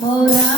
Mora.